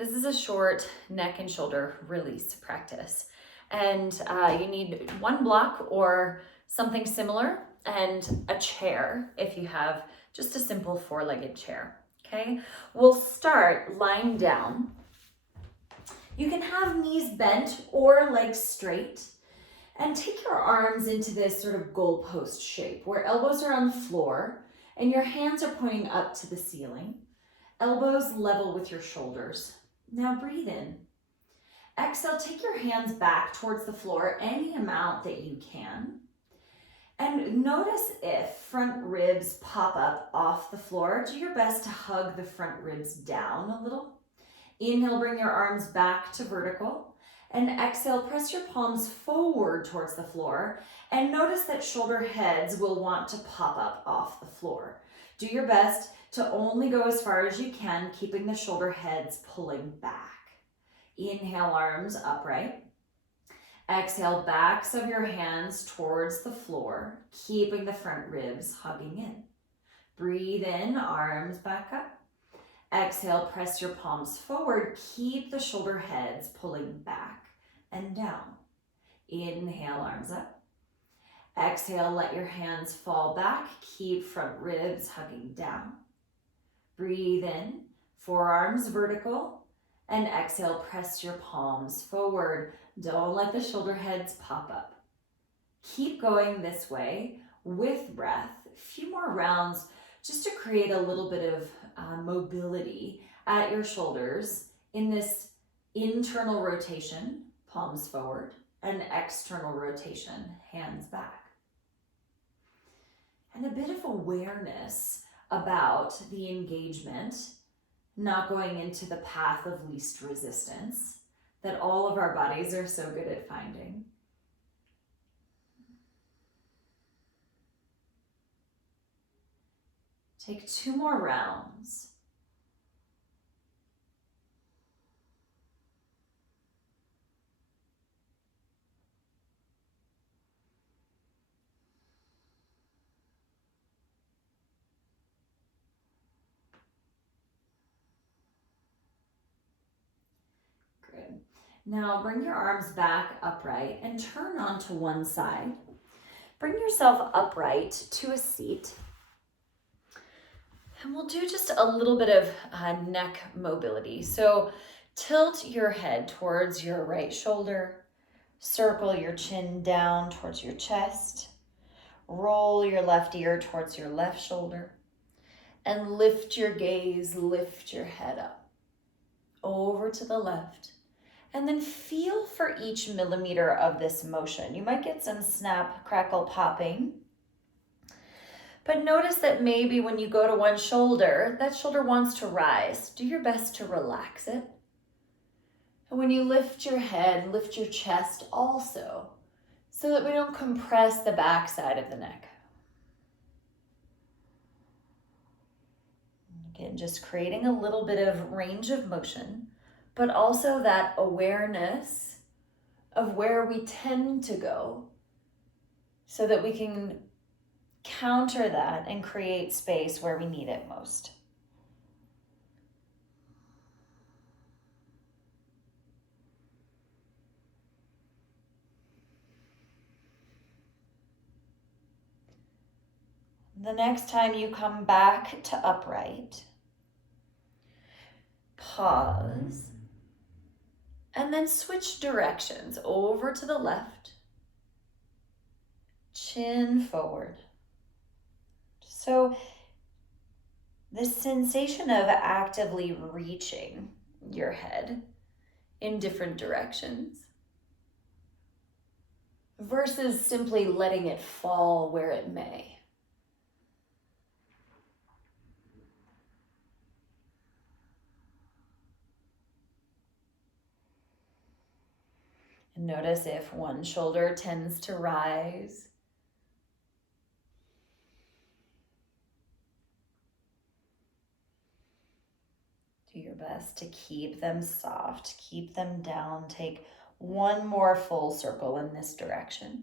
This is a short neck and shoulder release practice. And you need one block or something similar and a chair if you have just a simple four-legged chair, okay? We'll start lying down. You can have knees bent or legs straight, and take your arms into this sort of goalpost shape where elbows are on the floor and your hands are pointing up to the ceiling. Elbows level with your shoulders. Now breathe in. Exhale, take your hands back towards the floor any amount that you can. And notice if front ribs pop up off the floor. Do your best to hug the front ribs down a little. Inhale, bring your arms back to vertical. And exhale, press your palms forward towards the floor. And notice that shoulder heads will want to pop up off the floor. Do your best to only go as far as you can, keeping the shoulder heads pulling back. Inhale, arms upright. Exhale, backs of your hands towards the floor, keeping the front ribs hugging in. Breathe in, arms back up. Exhale, press your palms forward, keep the shoulder heads pulling back and down. Inhale, arms up. Exhale, let your hands fall back, keep front ribs hugging down. Breathe in, forearms vertical, and exhale, press your palms forward. Don't let the shoulder heads pop up. Keep going this way with breath. A few more rounds just to create a little bit of mobility at your shoulders in this internal rotation, palms forward, and external rotation, hands back. And a bit of awareness about the engagement, not going into the path of least resistance that all of our bodies are so good at finding. Take 2 more rounds. Good. Now bring your arms back upright and turn onto one side. Bring yourself upright to a seat. And we'll do just a little bit of neck mobility. So tilt your head towards your right shoulder. Circle your chin down towards your chest. Roll your left ear towards your left shoulder. And lift your gaze, lift your head up. Over to the left. And then feel for each millimeter of this motion. You might get some snap, crackle, popping. But notice that maybe when you go to one shoulder, that shoulder wants to rise. Do your best to relax it. And when you lift your head, lift your chest also, so that we don't compress the back side of the neck. Again, just creating a little bit of range of motion, but also that awareness of where we tend to go so that we can counter that and create space where we need it most. The next time you come back to upright, pause, and then switch directions over to the left, chin forward. So this sensation of actively reaching your head in different directions versus simply letting it fall where it may. And notice if one shoulder tends to rise. Do your best to keep them soft, keep them down. Take one more full circle in this direction.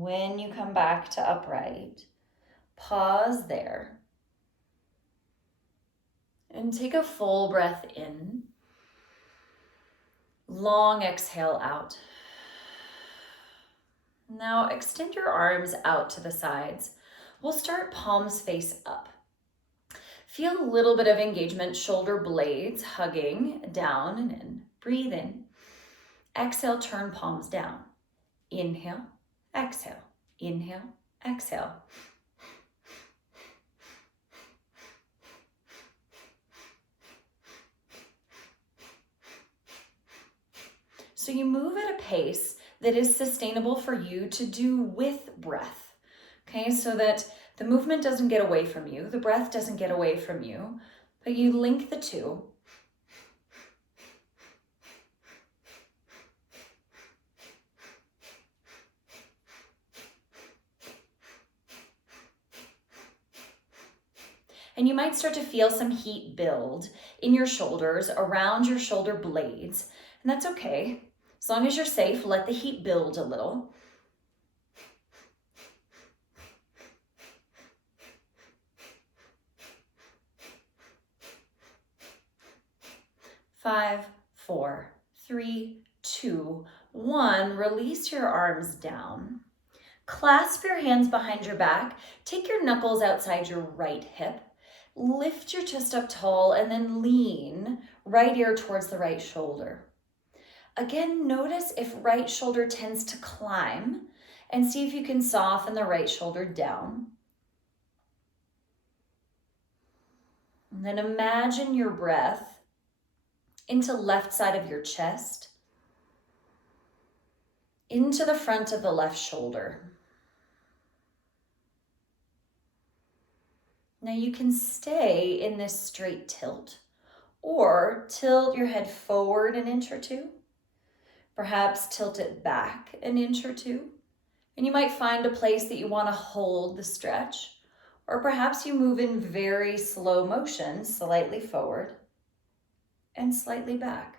When you come back to upright, pause there and take a full breath in. Long exhale out. Now extend your arms out to the sides. We'll start palms face up. Feel a little bit of engagement, shoulder blades hugging down and in. Breathe in. Exhale, turn palms down. Inhale, exhale, inhale, exhale. So you move at a pace that is sustainable for you to do with breath, okay? So that the movement doesn't get away from you, the breath doesn't get away from you, but you link the two. And you might start to feel some heat build in your shoulders, around your shoulder blades, and that's okay. As long as you're safe, let the heat build a little. Five, 4, 3, 2, 1. Release your arms down. Clasp your hands behind your back. Take your knuckles outside your right hip. Lift your chest up tall and then lean right ear towards the right shoulder. Again, notice if right shoulder tends to climb and see if you can soften the right shoulder down. And then imagine your breath into left side of your chest, into the front of the left shoulder. Now you can stay in this straight tilt or tilt your head forward an inch or two. Perhaps tilt it back an inch or two. And you might find a place that you want to hold the stretch. Or perhaps you move in very slow motion, slightly forward and slightly back.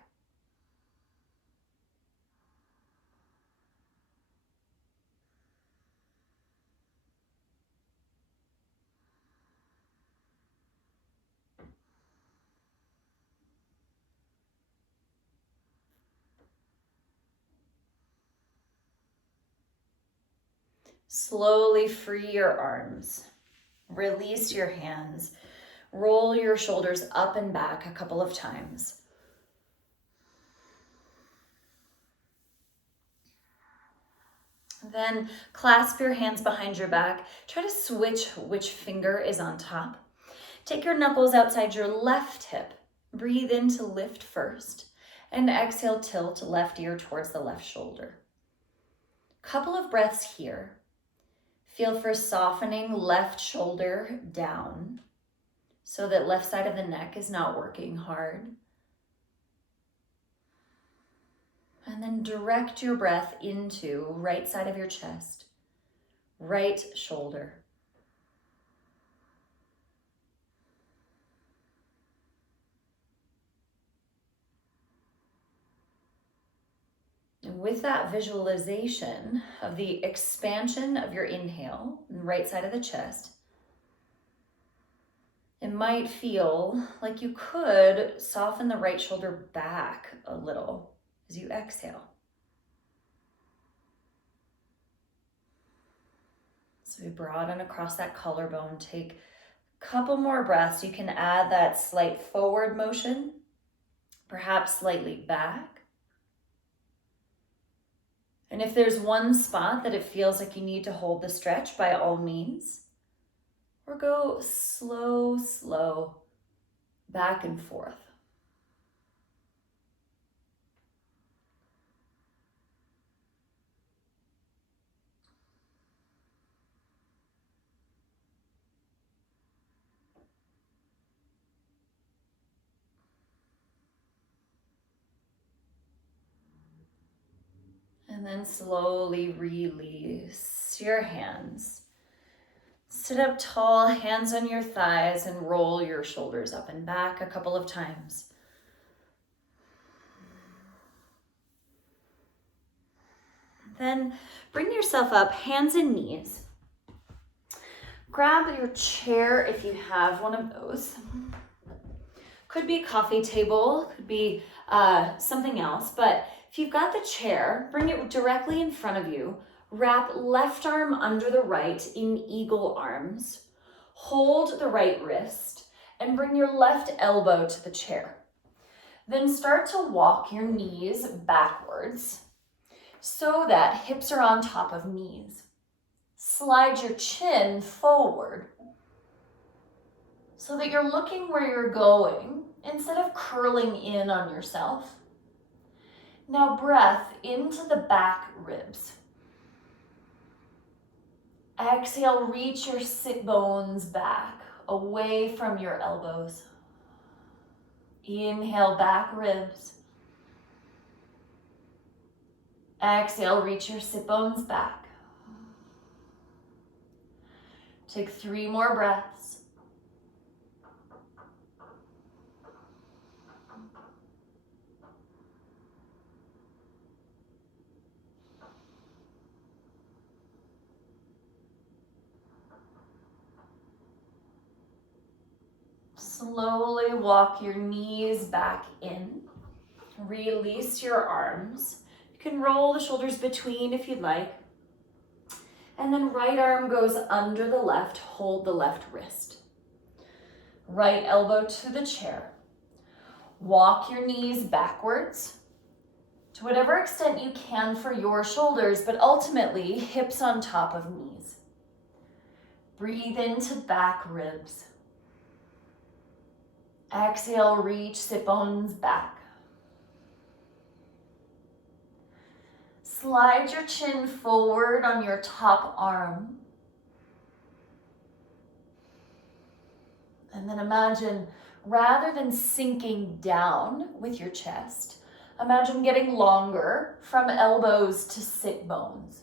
Slowly free your arms. Release your hands. Roll your shoulders up and back a couple of times. Then clasp your hands behind your back. Try to switch which finger is on top. Take your knuckles outside your left hip. Breathe in to lift first. And exhale, tilt left ear towards the left shoulder. Couple of breaths here. Feel for softening left shoulder down so that left side of the neck is not working hard. And then direct your breath into right side of your chest, right shoulder. And with that visualization of the expansion of your inhale, on the right side of the chest, it might feel like you could soften the right shoulder back a little as you exhale. So we broaden across that collarbone. Take a couple more breaths. You can add that slight forward motion, perhaps slightly back. And if there's one spot that it feels like you need to hold the stretch, by all means, or go slow, slow, back and forth. And then slowly release your hands. Sit up tall, hands on your thighs, and roll your shoulders up and back a couple of times. Then bring yourself up, hands and knees. Grab your chair if you have one of those. Could be a coffee table, could be something else, but if you've got the chair, bring it directly in front of you. Wrap left arm under the right in eagle arms. Hold the right wrist and bring your left elbow to the chair. Then start to walk your knees backwards so that hips are on top of knees. Slide your chin forward so that you're looking where you're going instead of curling in on yourself. Now breath into the back ribs. Exhale, reach your sit bones back, away from your elbows. Inhale, back ribs. Exhale, reach your sit bones back. Take 3 more breaths. Slowly walk your knees back in. Release your arms. You can roll the shoulders between if you'd like. And then right arm goes under the left, hold the left wrist. Right elbow to the chair. Walk your knees backwards to whatever extent you can for your shoulders, but ultimately hips on top of knees. Breathe into back ribs. Exhale, reach sit bones back. Slide your chin forward on your top arm. And then imagine, rather than sinking down with your chest, imagine getting longer from elbows to sit bones.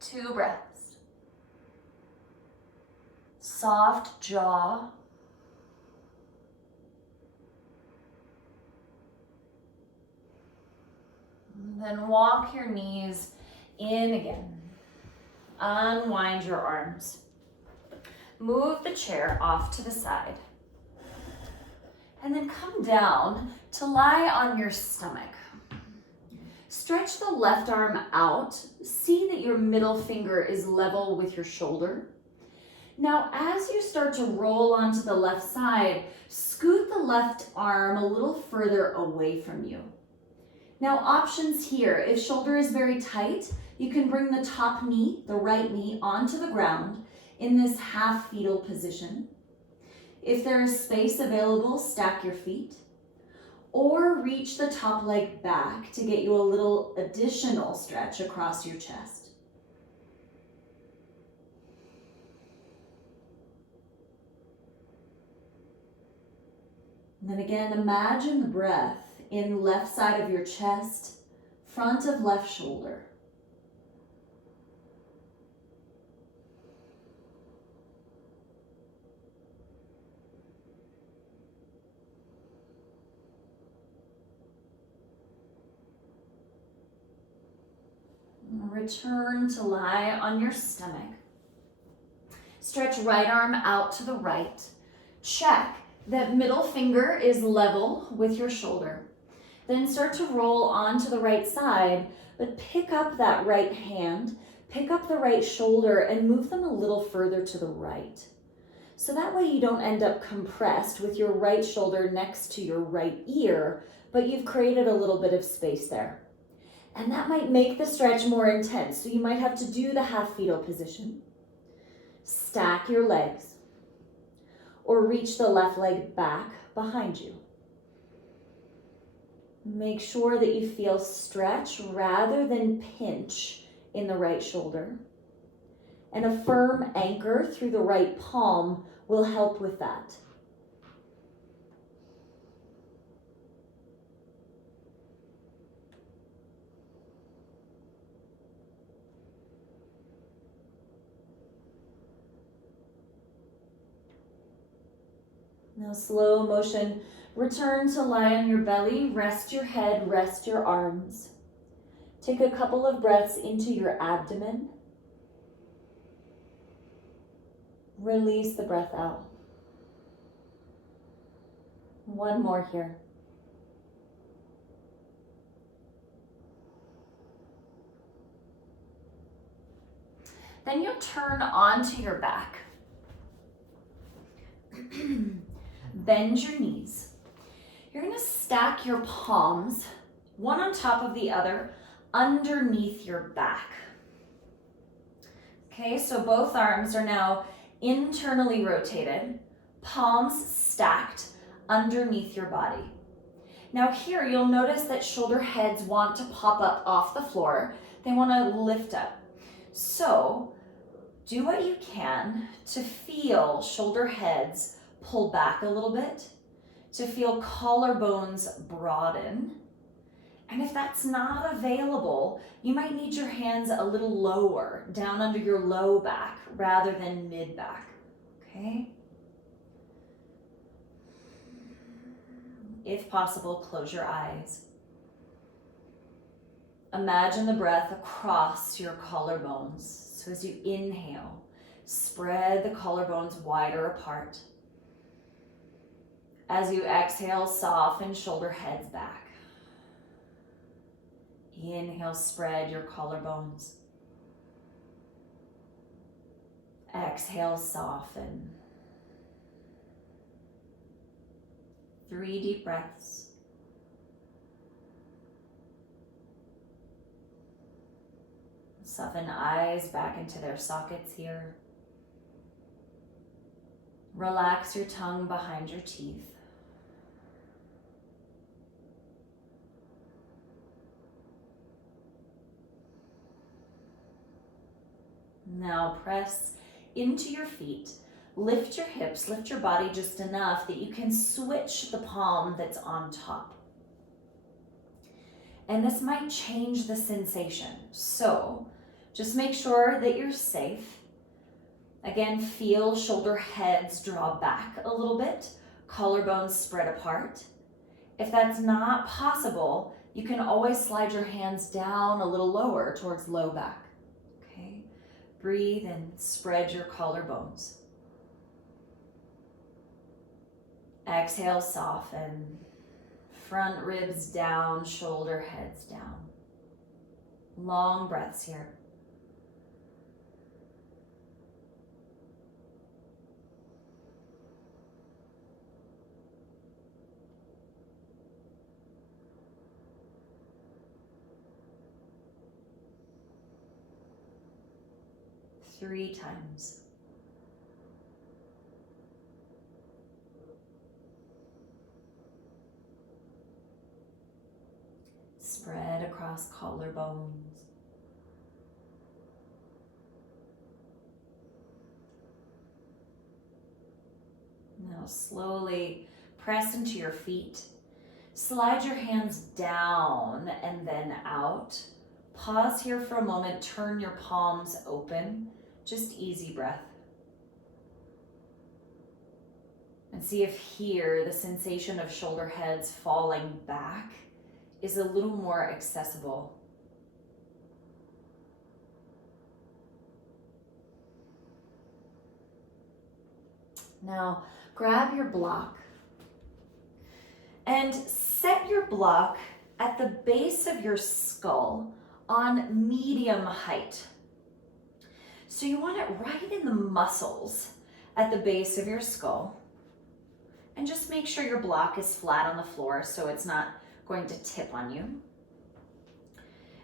Two breaths. Soft jaw. Then walk your knees in again. Unwind your arms. Move the chair off to the side. And then come down to lie on your stomach. Stretch the left arm out. See that your middle finger is level with your shoulder. Now, as you start to roll onto the left side, scoot the left arm a little further away from you. Now, options here. If shoulder is very tight, you can bring the top knee, the right knee, onto the ground in this half fetal position. If there is space available, stack your feet. Or reach the top leg back to get you a little additional stretch across your chest. And then again, imagine the breath in left side of your chest, front of left shoulder. Return to lie on your stomach. Stretch right arm out to the right. Check that middle finger is level with your shoulder. Then start to roll onto the right side, but pick up that right hand, pick up the right shoulder, and move them a little further to the right. So that way you don't end up compressed with your right shoulder next to your right ear, but you've created a little bit of space there. And that might make the stretch more intense, so you might have to do the half fetal position. Stack your legs, or reach the left leg back behind you. Make sure that you feel stretch rather than pinch in the right shoulder. And a firm anchor through the right palm will help with that. Now slow motion, return to lie on your belly, rest your head, rest your arms. Take a couple of breaths into your abdomen. Release the breath out. One more here. Then you'll turn onto your back. Bend your knees. You're going to stack your palms, one on top of the other, underneath your back. Okay, so both arms are now internally rotated, palms stacked underneath your body. Now here, you'll notice that shoulder heads want to pop up off the floor. They want to lift up. So do what you can to feel shoulder heads pull back a little bit, to feel collarbones broaden. And if that's not available, you might need your hands a little lower, down under your low back rather than mid back, okay? If possible, close your eyes. Imagine the breath across your collarbones. So as you inhale, spread the collarbones wider apart. As you exhale, soften shoulder heads back. Inhale, spread your collarbones. Exhale, soften. 3 deep breaths. Soften eyes back into their sockets here. Relax your tongue behind your teeth. Now press into your feet. Lift your hips, lift your body just enough that you can switch the palm that's on top. And this might change the sensation. So just make sure that you're safe. Again, feel shoulder heads draw back a little bit, collarbones spread apart. If that's not possible, you can always slide your hands down a little lower towards low back. Okay, breathe and spread your collarbones. Exhale, soften. Front ribs down, shoulder heads down. Long breaths here. Three times. Spread across collarbones. Now slowly press into your feet. Slide your hands down and then out. Pause here for a moment. Turn your palms open. Just easy breath. And see if here the sensation of shoulder heads falling back is a little more accessible. Now, grab your block and set your block at the base of your skull on medium height. So you want it right in the muscles at the base of your skull. And just make sure your block is flat on the floor so it's not going to tip on you.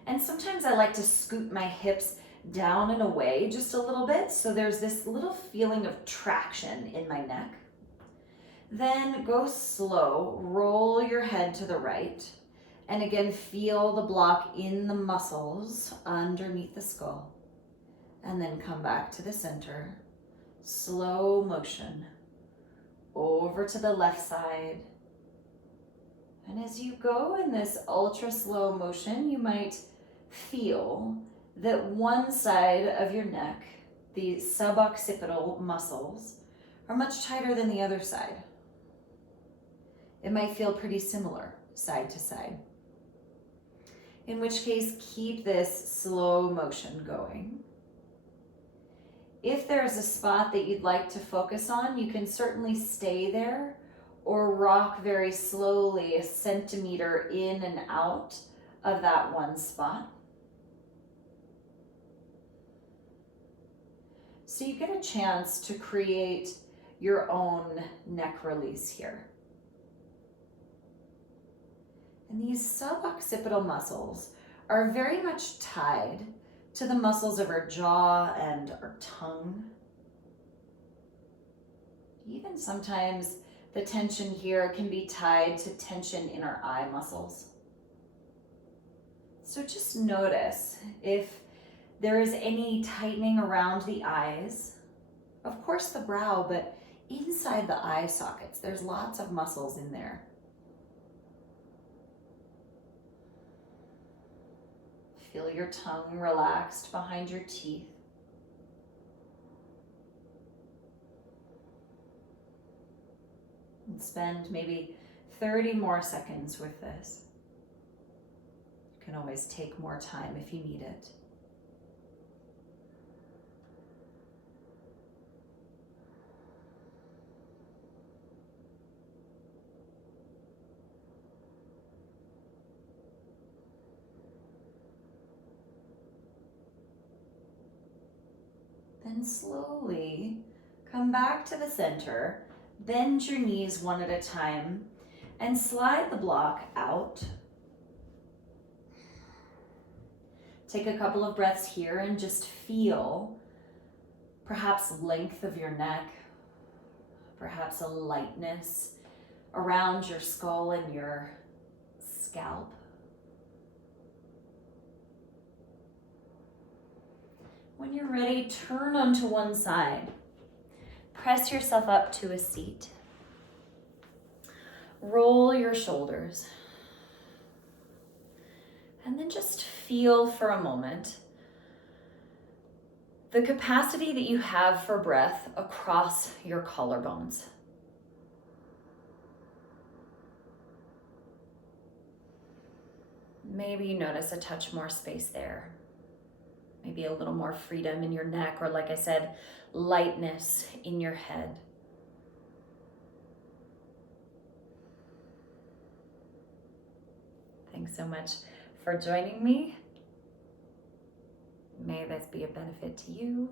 And sometimes I like to scoot my hips down and away just a little bit so there's this little feeling of traction in my neck. Then go slow, roll your head to the right, and again feel the block in the muscles underneath the skull. And then come back to the center. Slow motion over to the left side. And as you go in this ultra slow motion, you might feel that one side of your neck, the suboccipital muscles, are much tighter than the other side. it might feel pretty similar side to side. In which case, keep this slow motion going. If there's a spot that you'd like to focus on, you can certainly stay there or rock very slowly a centimeter in and out of that one spot. So you get a chance to create your own neck release here. And these suboccipital muscles are very much tied to the muscles of our jaw and our tongue. Even sometimes the tension here can be tied to tension in our eye muscles. So just notice if there is any tightening around the eyes, of course the brow, but inside the eye sockets, there's lots of muscles in there. Feel your tongue relaxed behind your teeth. And spend maybe 30 more seconds with this. You can always take more time if you need it. Then slowly come back to the center, bend your knees one at a time, and slide the block out. Take a couple of breaths here and just feel perhaps length of your neck, perhaps a lightness around your skull and your scalp. When you're ready, turn onto one side. Press yourself up to a seat. Roll your shoulders. And then just feel for a moment the capacity that you have for breath across your collarbones. Maybe you notice a touch more space there. Maybe a little more freedom in your neck, or like I said, lightness in your head. Thanks so much for joining me. May this be a benefit to you